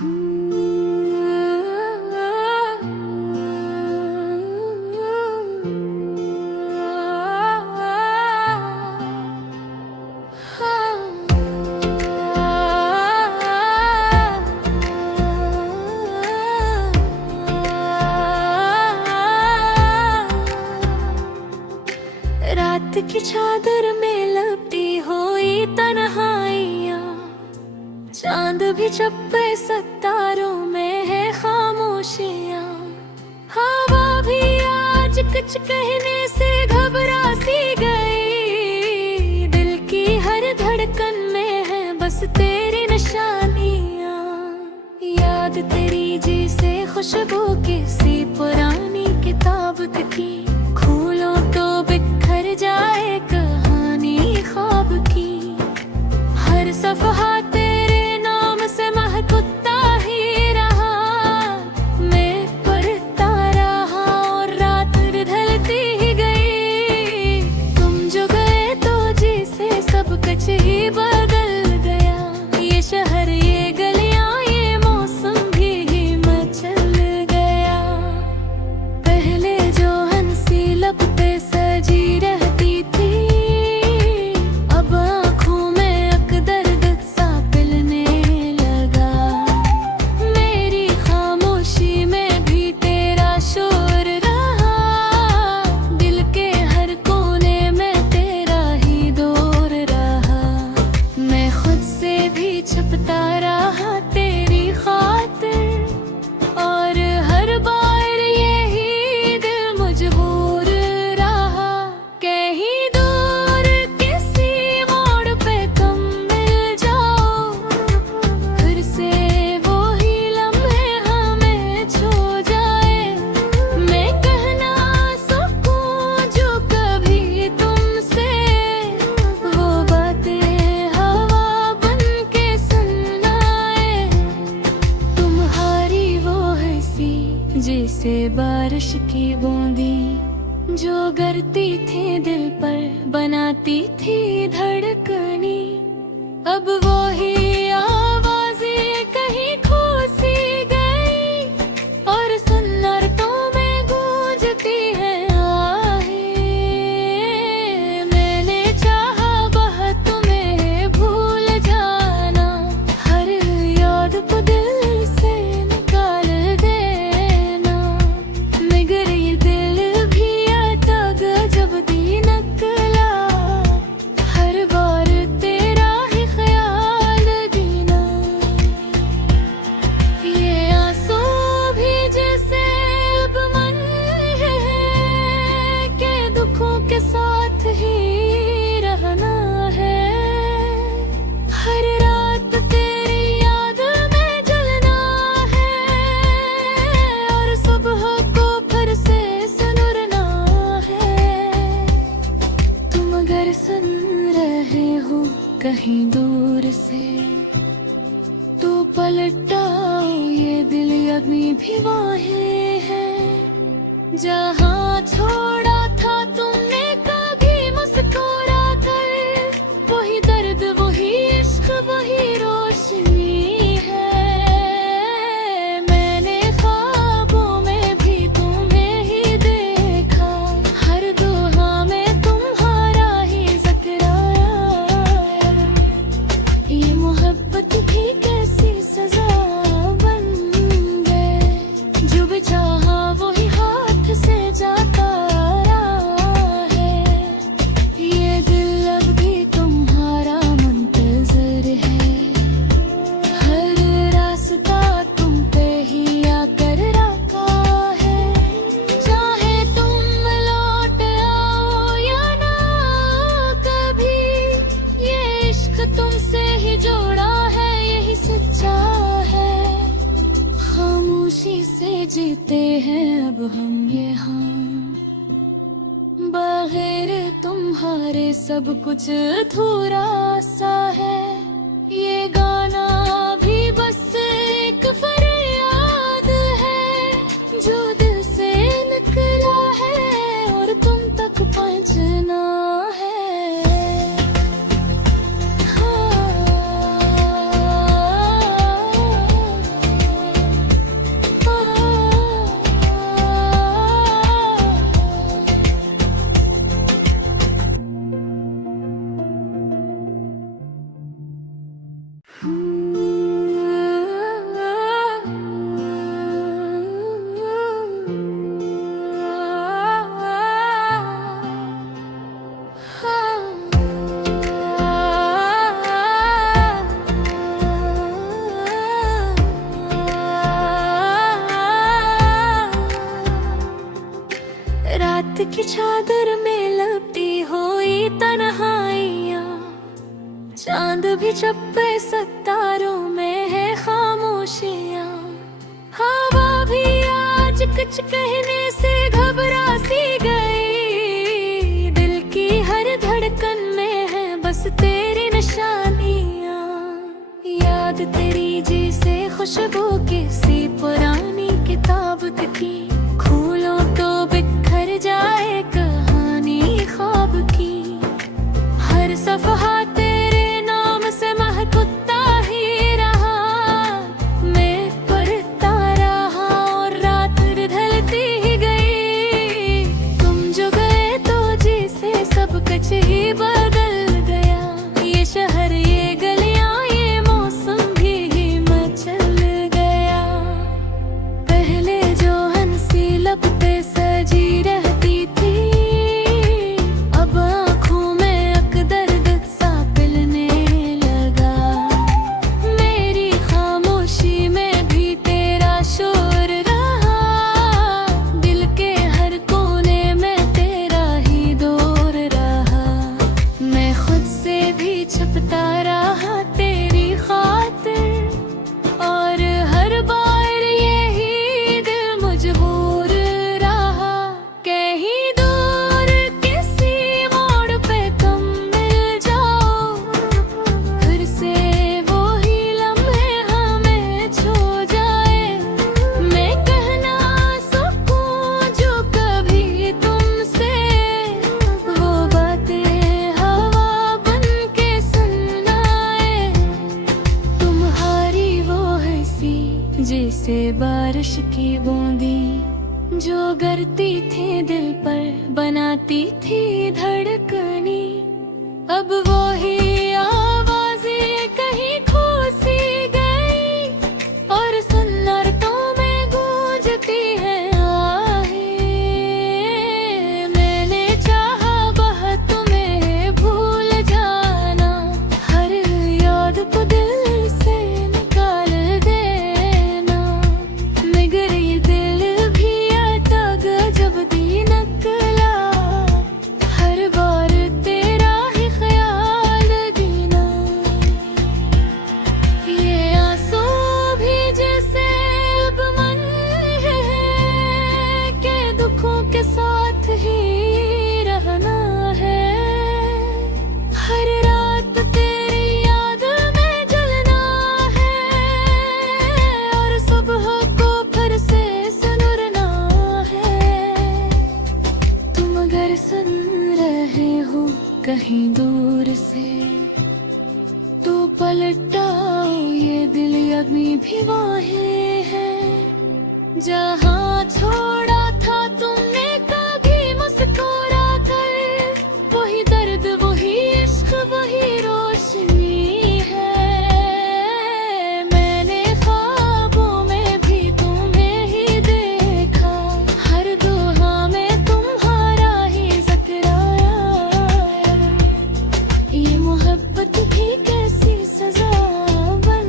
रात की चादर में लपटी हुई तन्हाइयाँ, चांद भी चप्पे सितारों में है खामोशियाँ। हवा भी आज कुछ कहने से घबरा सी गई, दिल की हर धड़कन में है बस तेरी निशानियाँ। याद तेरी जैसे खुशबू किसी पुरानी किताब की, खोलो तो बिखर जाए कहानी ख्वाब की। हर सफ़हा तेरे नाम से महकता ही रहा, मैं पढ़ता रहा और रात ढलती ही गई। तुम जो गए तो जैसे सब कुछ ही बदल गया, ये शहर ये गलियां ये मौसम भी मचल गया। पहले जो हंसी लब पे सजी रहती थी, अब आँखों में अकदर्द सा पिलने लगा। मेरी खामोशी में भी तेरा शोर रहा, दिल के हर कोने में तेरा ही दौर रहा। मैं खुद से भी छुपता रहा तेरी खातिर, और हर बार यही दिल मजबूर रहा। कहीं दूर किसी मोड़ पे तुम मिल जाओ, फिर से वही लम्हे हमें छू जाए। मैं कहना सकूं जो कभी तुमसे, वो बातें हवा बन के सुनाए। तुम्हारी वो हंसी जैसे बारिश की बूंदी, जो गिरती थी दिल पर बनाती थी धड़कनी। अब वो ही आवाज़ें कहीं खो सी गई, और सन्नाटों में गूंजती है आहें। मैंने चाहा बहुत तुम्हें भूल जाना, हर याद को दिल से निकाल देना। मगर ये दिल भी आता जब दी नकला, हर बार तेरा ही ख्याल देना। ये आंसू भी जैसे अब मन है कि दुखों के साथ ही रहना है। हर रात तेरी याद में जलना है, और सुबह को फिर से सुनरना है। तुम अगर सुन रहे हो कहीं दूर से, तो पलटाओ ये दिल अभी भी वहीं है, जहाँ छोड़ा था तुमने कभी मुस्कुरा कर। वही दर्द वही इश्क वही रोशनी है। मैंने ख्वाबों में भी तुम्हें ही देखा, हर दुआ में तुम्हारा ही जिक्र आया। ये मोहब्बत भी कैसी सजा बन गए, जो भी चाहा वही हाथ से जाता रहा है। ये दिल अब भी तुम्हारा मुंतजर है, हर रास्ता तुम पे ही आकर रखा है। चाहे तुम लौट आओ या ना कभी, ये इश्क तुमसे ही जोड़ा है, यही सच्चा है। खामोशी से जीते हैं अब हम यहाँ, बगैर तुम्हारे सब कुछ अधूरा सा है। ये गाना भी बस एक फरियाद है, जो दिल से निकला है और तुम तक पहुँचना है। हाँ। की चादर में लपटी हुई तन्हाइयाँ, चांद भी चप्पे सितारों में है खामोशियाँ। हवा भी आज कुछ कहने से घबरा सी गई, दिल की हर धड़कन में है बस तेरी निशानियाँ। याद तेरी जैसे खुशबू किसी पुरानी किताब की, खोलो तो बिखर जाए कहानी ख्वाब की। हर सफ़हा तेरे नाम से महकता ही रहा, मैं पढ़ता रहा और रात ढलती ही गई। तुम जो गए तो जैसे सब कुछ ही बदल गया, ये शहर ये गलियां ये मौसम भी मचल गया। पहले जो हंसी लपटे सजी रहती थी, अब आँखों में अकदर्द सा पिलने लगा। मेरी खामोशी में भी तेरा शोर रहा, दिल के हर कोने में तेरा ही दौर रहा। मैं खुद से भी छुपता रहा तेरी खातिर, और हर बार यही दिल मजबूर रहा। कहीं दूर किसी मोड़ पे तुम मिल जाओ, फिर से वही लम्हे हमें छू जाए। मैं कहना सकूं जो कभी तुमसे, वो बातें हवा बन के सुनाए। तुम्हारी वो हंसी जैसे बारिश की बूंदी, जो गिरती थी दिल पर बनाती थी धड़कनी। अब वो ही आवाज़ें कहीं खो सी गई, और सन्नाटों में गूंजती है आहें। मैंने चाहा बहुत तुम्हें भूल जाना, हर याद को दिल से निकाल देना। मगर ये दिल भी आता गजब दी नकला, हर बार तेरा ही ख्याल देना। ये आंसू भी जैसे अब मन है कि दुखों के साथ ही रहना है। हर रात तेरी याद में जलना है, और सुबह को फिर से सुनरना है। तुम अगर सुन रहे हो कहीं दूर से, तो पलटाओ ये दिल अभी भी वहीं है, जहाँ छोड़ा था तुमने कभी मुस्कुरा कर। वही दर्द वही इश्क वही रोशनी है। मैंने ख्वाबों में भी तुम्हें ही देखा, हर दुआ में तुम्हारा ही जिक्र आया। ये मोहब्बत भी कैसी सजा बन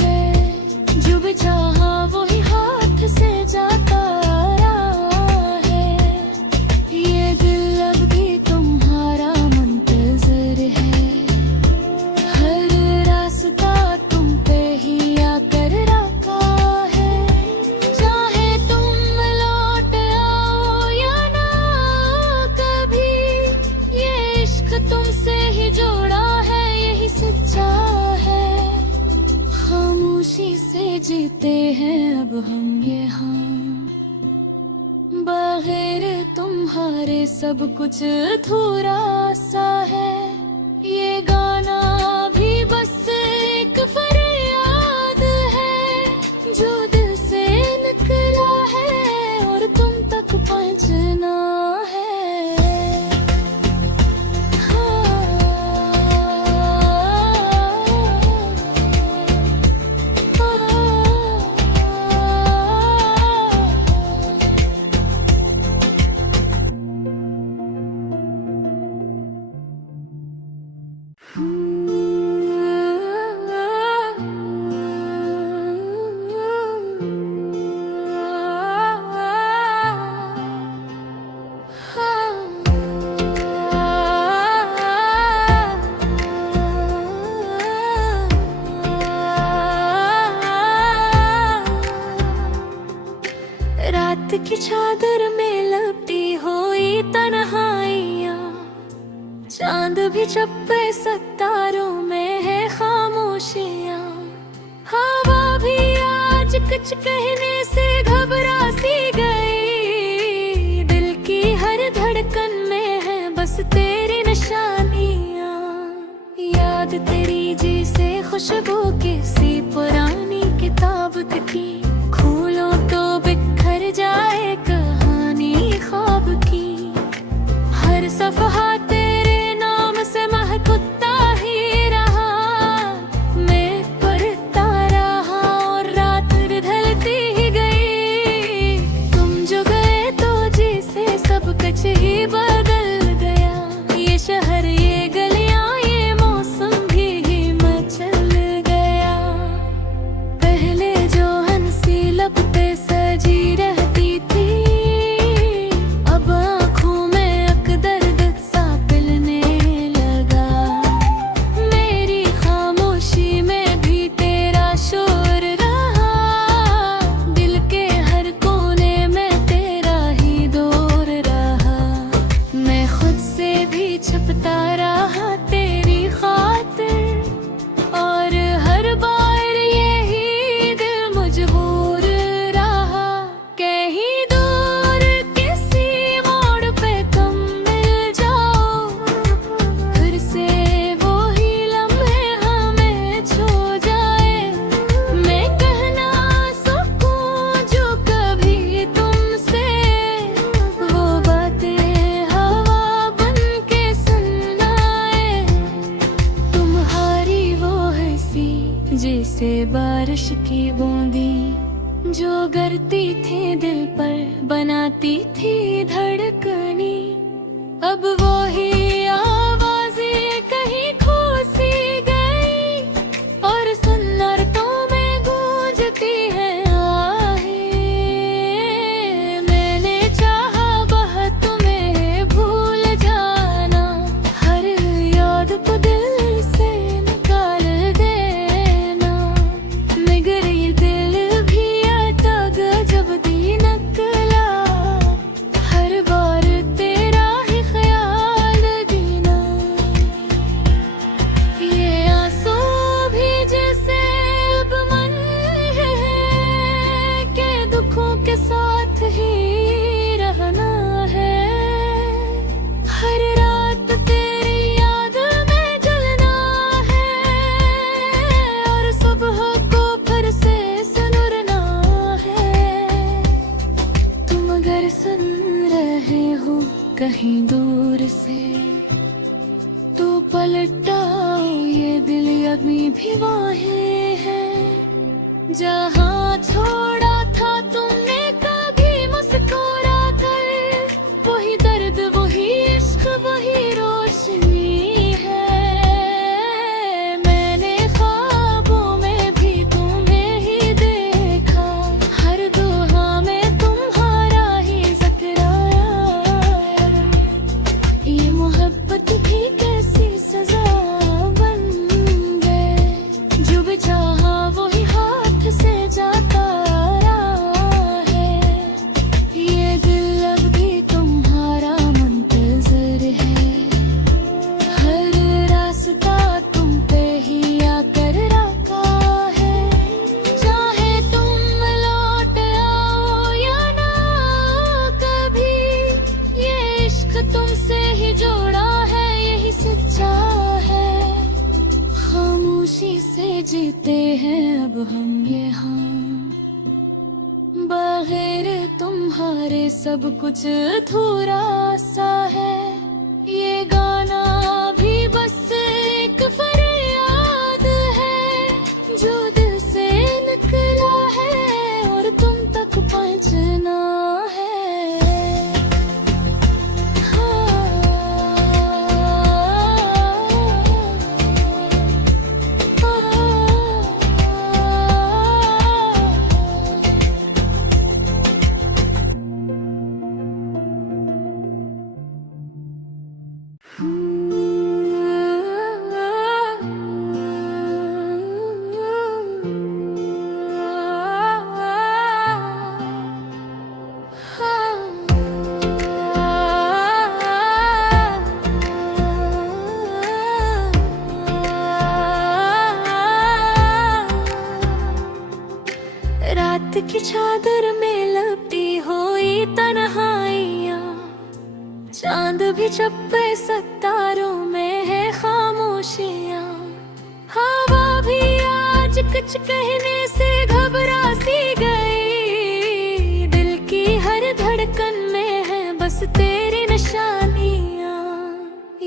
गए, जो भी चाहा वही हाथ से जाता रहा है। ये दिल अब भी तुम्हारा मुंतज़िर है, हर रास्ता तुम पे ही आकर रखा है। चाहे तुम लौट आओ या ना कभी, ये इश्क तुमसे ही जोड़ा है, यही सच्चा है। खामोशी से जीते हैं अब हम यहाँ, बगैर तुम्हारे सब कुछ अधूरा सा है। ये गाना भी बस एक फरियाद है, जो दिल से निकला है और तुम तक पहुँचना है। हाँ। रात की चादर में लपटी हुई तन्हाइयाँ, चांद भी चप्पे सितारों में है खामोशियाँ। हवा भी आज कुछ कहने से घबरा सी गई, दिल की हर धड़कन में है बस तेरी निशानियाँ। याद तेरी जैसे खुशबू किसी पुरानी किताब की, खोलो तो बिखर जाए कहानी ख्वाब की। हर सफ़हा तेरे नाम से महकता ही रहा, मैं पढ़ता रहा और रात ढलती ही गई। तुम जो गए तो जैसे सब कुछ ही बदल गया, ये शहर ये गलियां ये मौसम भी मचल गया। पहले जो हंसी लब पे सजी रहती थी, अब आँखों में अकदर्द सा पिलने लगा। मेरी खामोशी में भी तेरा शोर रहा, दिल के हर कोने में तेरा ही दौर रहा। मैं खुद से भी छुपता रहा तेरी खातिर, और हर बार यही दिल मजबूर रहा। कहीं दूर किसी मोड़ पे तुम मिल जाओ, फिर से वही लम्हे हमें छू जाए। मैं कहना सकूं जो कभी तुमसे, वो बातें हवा बन के सुनाए। तुम्हारी वो हंसी जैसे बारिश की बूंदी, जो गिरती थी दिल पर बनाती थी धड़कनी। अब वो ही आवाज़ें कहीं खो सी गई, और सुन्नतों में गूंजती है आहें। मैंने चाहा बहुत तुम्हें भूल जाना, हर याद को दिल से निकाल देना। मगर ये दिल भी आता गजब दी नकला, हर बार तेरा ही ख्याल देना। ये आंसू भी जैसे अब मन है कि दुखों के साथ ही रहना है। हर रात तेरी याद में जलना है, और सुबह को फिर से सुनरना है। तुम अगर सुन रहे हो कहीं दूर से, तो पलटाओ ये दिल अभी भी वहीं है, जहाँ छोड़ा था तुमने कभी मुस्कुरा कर। वही दर्द वही इश्क वही रोशनी है। मैंने ख्वाबों में भी तुम्हें ही देखा, हर दुआ में तुम्हारा ही जिक्र आया। ये मोहब्बत भी कैसी सजा बन गए, जो भी चाहा वही हाथ से जाता रहा है। ये दिल अब भी तुम्हारा मुंतजर है, हर रास्ता तुम पे ही आकर रखा है। चाहे तुम लौट आओ या ना कभी, ये इश्क तुमसे ही जोड़ा है, यही सच्चा है। खामोशी से जीते हैं अब हम यहाँ, बगैर तुम्हारे सब कुछ अधूरा सा है। ये गाना भी बस एक फरियाद है, जो दिल से निकला है और तुम तक पहुंचना है। रात की चादर में लपटी हुई तन्हाइयाँ, चांद भी चप्पे सितारों में है खामोशियाँ। हवा भी आज कुछ कहने से घबरा सी गई, दिल की हर धड़कन में है बस तेरी निशानियाँ।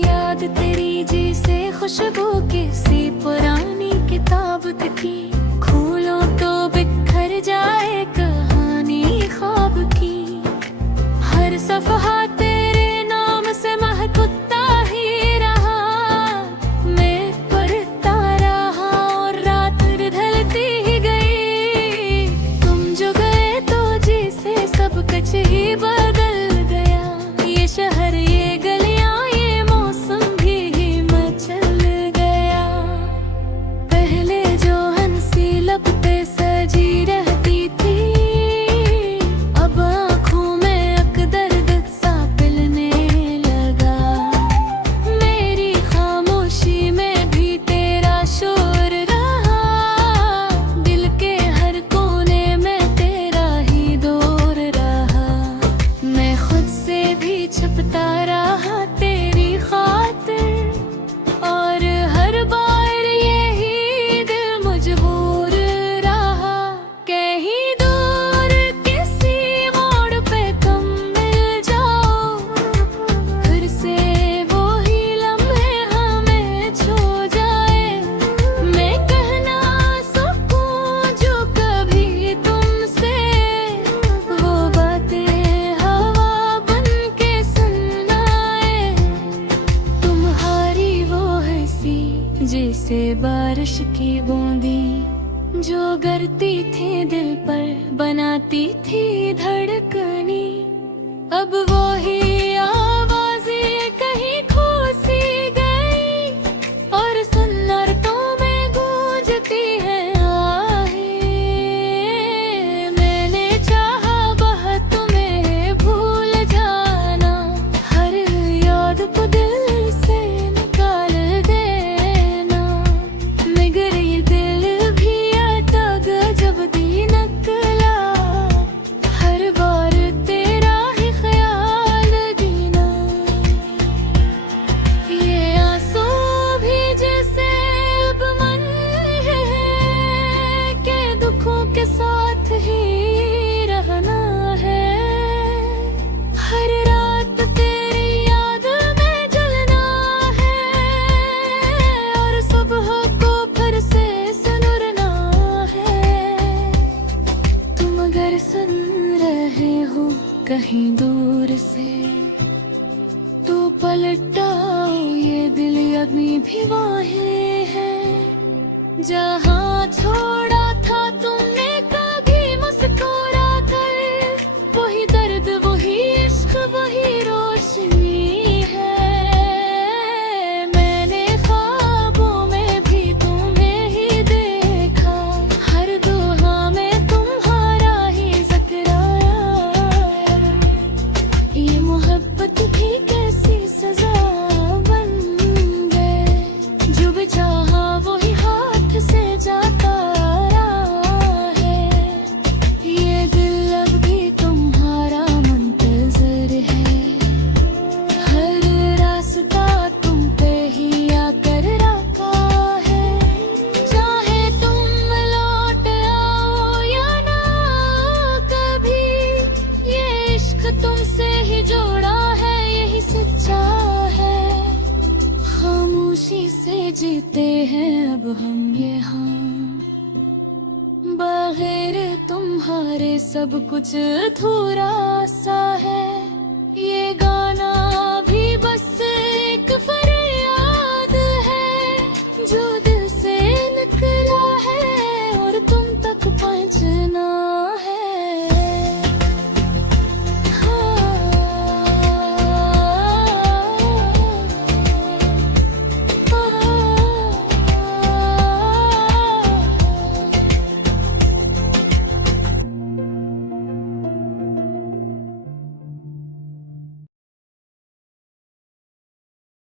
याद तेरी जैसे खुशबू किसी पुरानी किताब की, खोलो तो बिखर जाए कहानी ख्वाब की। हर सफ़हा तेरे नाम से महकता ही रहा, मैं पढ़ता रहा और रात ढलती ही गई। तुम जो गए तो जैसे सब कुछ ही बदल गया, ये शहर ये गलियां ये मौसम भी मचल गया। पहले जो हंसी लब पे सजी रहती थी, अब आँखों में अकदर्द सा पिलने लगा। मेरी खामोशी में भी तेरा शोर रहा, दिल के हर कोने में तेरा ही दौर रहा। मैं खुद से भी छुपता रहा तेरी खातिर, और हर बार यही दिल मजबूर रहा। कहीं दूर किसी मोड़ पे तुम मिल जाओ, फिर से वही लम्हे हमें छू जाए। मैं कहना सकूं जो कभी तुमसे, वो बातें हवा बन के सुनाए। तुम्हारी वो हंसी जैसे बारिश की बूंदी, जो गिरती थी दिल पर बनाती थी धड़कनी। अब वो ही आवाज़ें कहीं खो सी गई, और सन्नाटों में गूंजती है आहें। मैंने चाहा बहुत तुम्हें भूल जाना, हर याद को दिल से निकाल देना। मगर ये दिल भी आता गजब दी नकला, हर बार तेरा ही ख्याल देना। ये आंसू भी जैसे अब मन है कि दुखों के साथ ही रहना है। हर रात तेरी याद में जलना है, और सुबह को फिर से सुनरना है। तुम अगर सुन रहे हो कहीं दूर से, तो पलटाओ ये दिल अभी भी वहीं है, जहाँ छोड़ा था तुमने कभी मुस्कुरा कर। वही दर्द वही इश्क वही रोशनी है। मैंने ख्वाबों में भी तुम्हें ही देखा, हर दुआ में तुम्हारा ही जिक्र आया। ये मोहब्बत भी कैसी सजा बन गए, जो भी चाहा वही हाथ से जाता रहा है। ये दिल अब भी तुम्हारा मुंतजर है, हर रास्ता तुम पे ही आकर रखा है। चाहे तुम लौट आओ या ना कभी, ये इश्क तुमसे ही जोड़ा है, यही सच्चा है। खामोशी से जीते हैं अब हम यहाँ, बगैर तुम्हारे सब कुछ अधूरा सा है।